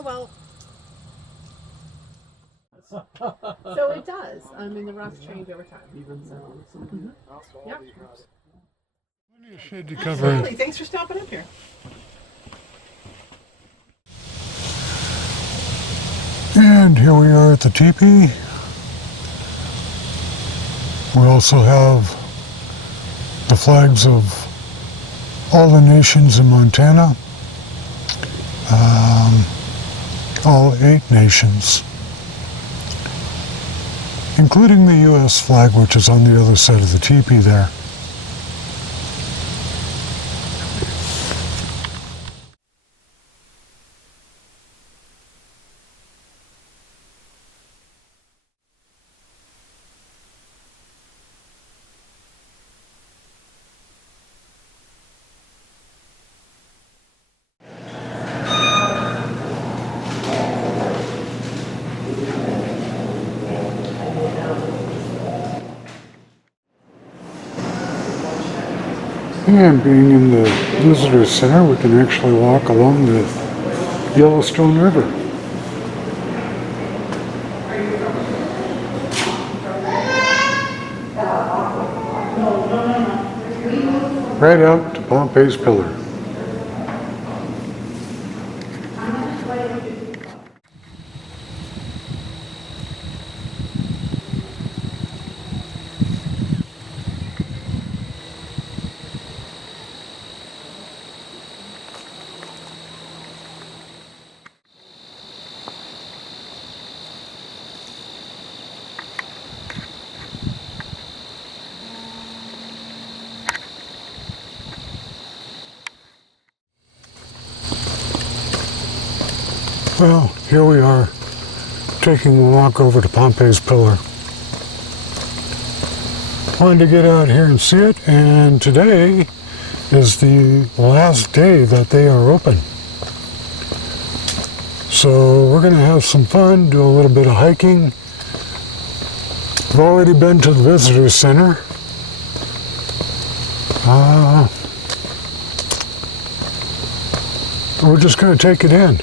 well. So it does. I mean, the rocks change over time. So. Yep. Plenty of shade to cover. Absolutely. Thanks for stopping up here. And here we are at the teepee. We also have the flags of all the nations in Montana, all 8 nations, including the U.S. flag, which is on the other side of the teepee there. And being in the visitor center, we can actually walk along the Yellowstone River. Right out to Pompeys Pillar. Well, here we are, taking a walk over to Pompeys Pillar. Wanted to get out here and see it, and today is the last day that they are open. So we're going to have some fun, do a little bit of hiking. I've already been to the visitor center. We're just going to take it in.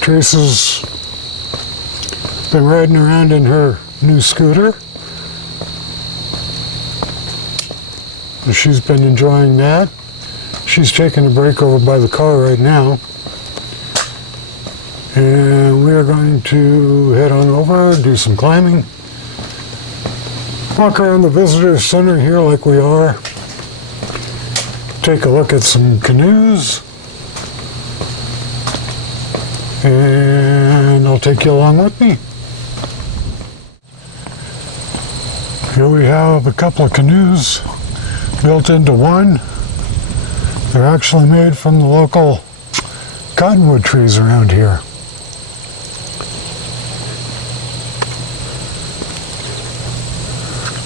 Teresa's been riding around in her new scooter. She's been enjoying that. She's taking a break over by the car right now. And we are going to head on over, do some climbing. Walk around the visitor center here like we are. Take a look at some canoes. And I'll take you along with me. Here we have a couple of canoes built into one. They're actually made from the local cottonwood trees around here.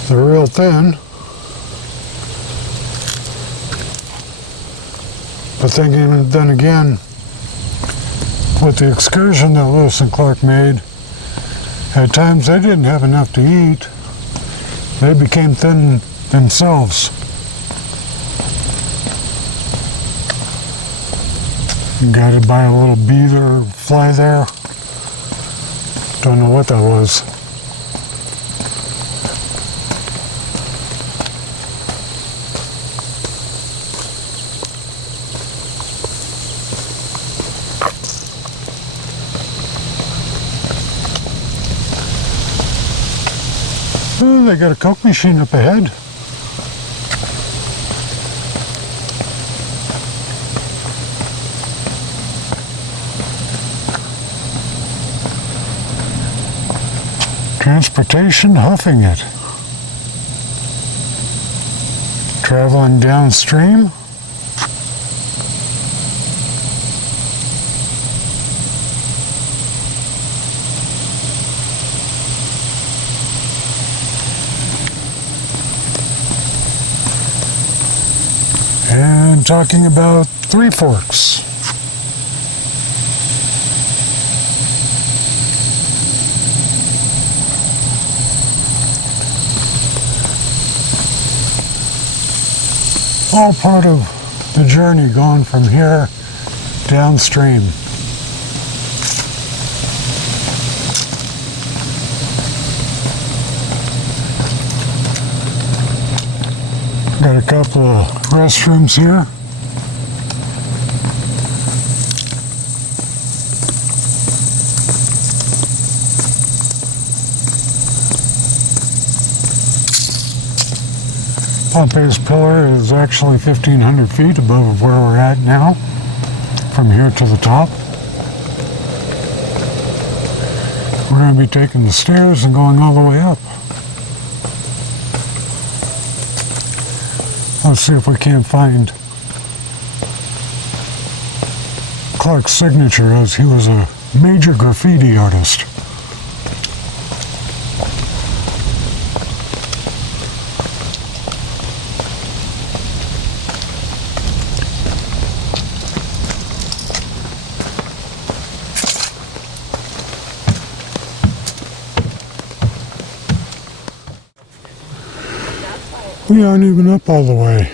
They're real thin, but then again, with the excursion that Lewis and Clark made, at times they didn't have enough to eat. They became thin themselves. Guided by a little beaver fly there. Don't know what that was. Oh, they got a Coke machine up ahead. Transportation huffing it. Traveling downstream. And talking about Three Forks. All part of the journey going from here downstream. Got a couple of restrooms here. Pompeys Pillar is actually 1,500 feet above where we're at now, from here to the top. We're going to be taking the stairs and going all the way up. Let's see if we can't find Clark's signature, as he was a major graffiti artist. We aren't even up all the way,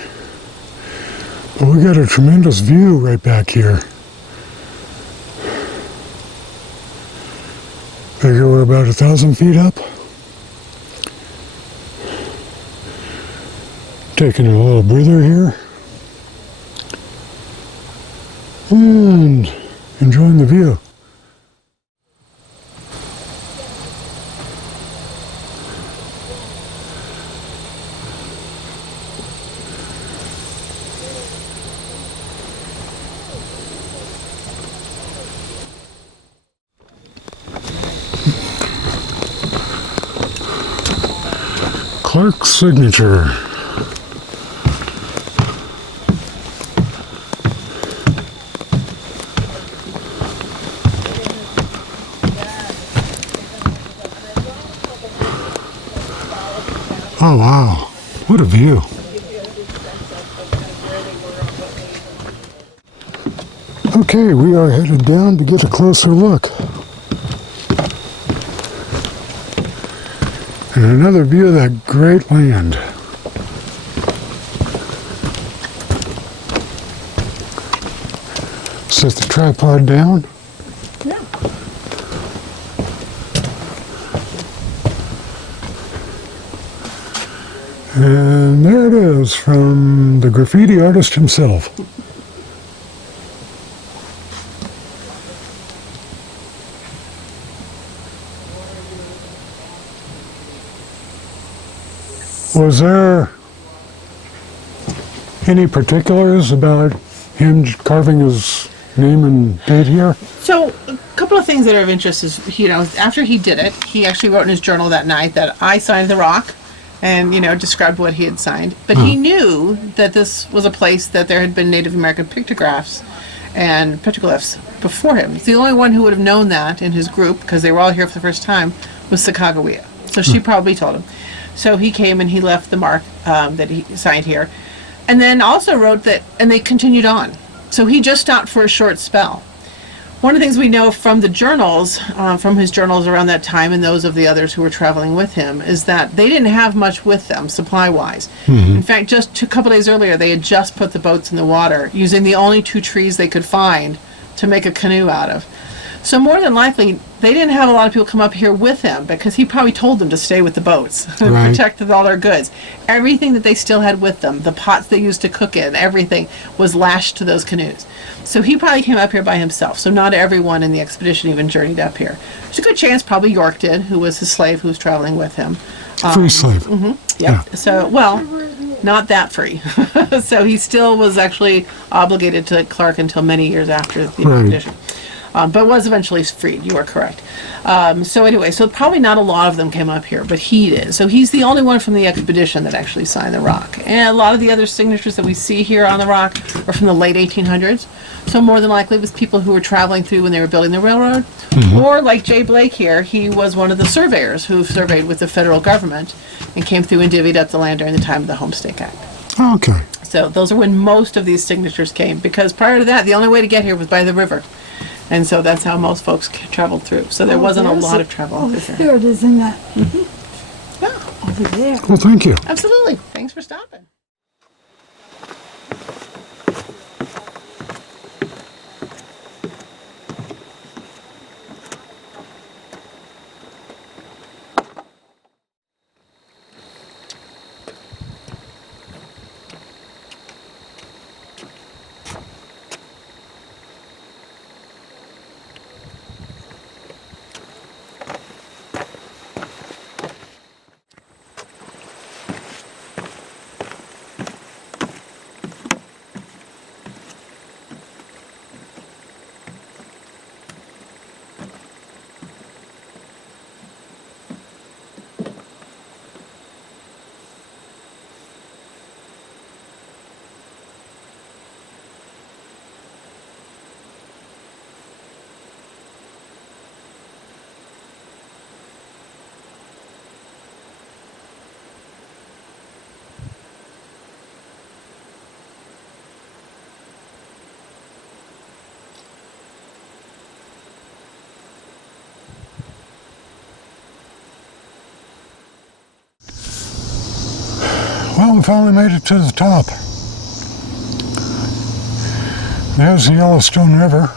but we got a tremendous view right back here. Figure we're about 1,000 feet up. Taking a little breather here and enjoying the view. Clark's signature. Oh wow, what a view. Okay, we are headed down to get a closer look. And another view of that great land. Set the tripod down. Yeah. And there it is, from the graffiti artist himself. Was there any particulars about him carving his name and date here? So a couple of things that are of interest is, after he did it, he actually wrote in his journal that night that I signed the rock, and described what he had signed. But he knew that this was a place that there had been Native American pictographs and petroglyphs before him. The only one who would have known that in his group, because they were all here for the first time, was Sacagawea. So she probably told him. So he came and he left the mark that he signed here. And then also wrote that, and they continued on. So he just stopped for a short spell. One of the things we know from the journals, from his journals around that time and those of the others who were traveling with him, is that they didn't have much with them, supply-wise. In fact, just a couple days earlier, they had just put the boats in the water, using the only 2 trees they could find to make a canoe out of. So more than likely, they didn't have a lot of people come up here with him, because he probably told them to stay with the boats and protect all their goods. Everything that they still had with them, the pots they used to cook in, everything was lashed to those canoes. So he probably came up here by himself. So not everyone in the expedition even journeyed up here. There's a good chance probably York did, who was his slave who was traveling with him. Free slave. Yep. Yeah. So, well, not that free. So he still was actually obligated to Clark until many years after the expedition. But was eventually freed. You are correct. So anyway, so probably not a lot of them came up here, but he did. So he's the only one from the expedition that actually signed the rock. And a lot of the other signatures that we see here on the rock are from the late 1800s. So more than likely it was people who were traveling through when they were building the railroad. Or like Jay Blake here, he was one of the surveyors who surveyed with the federal government and came through and divvied up the land during the time of the Homestake Act. Okay. So those are when most of these signatures came, because prior to that, the only way to get here was by the river. And so that's how most folks traveled through. So there wasn't a lot of travel. Oh, there it is in that. Yeah, Over there. Well, thank you. absolutely. Thanks for stopping. Well, we finally made it to the top. There's the Yellowstone River.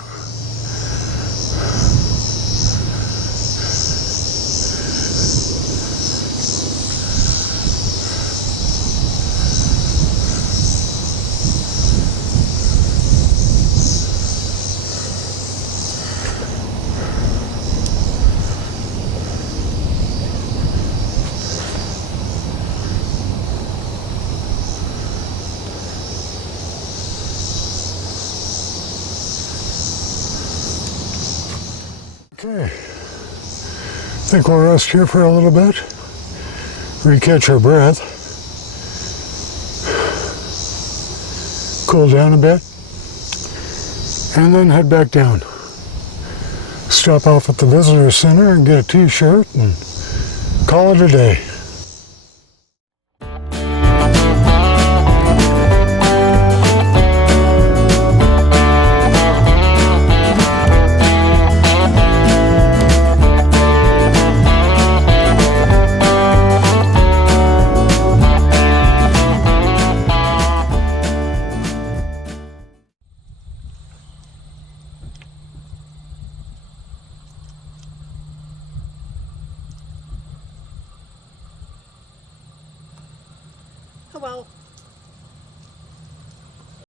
Okay, I think we'll rest here for a little bit, recatch our breath, cool down a bit, and then head back down. Stop off at the visitor center and get a t-shirt and call it a day. Hello.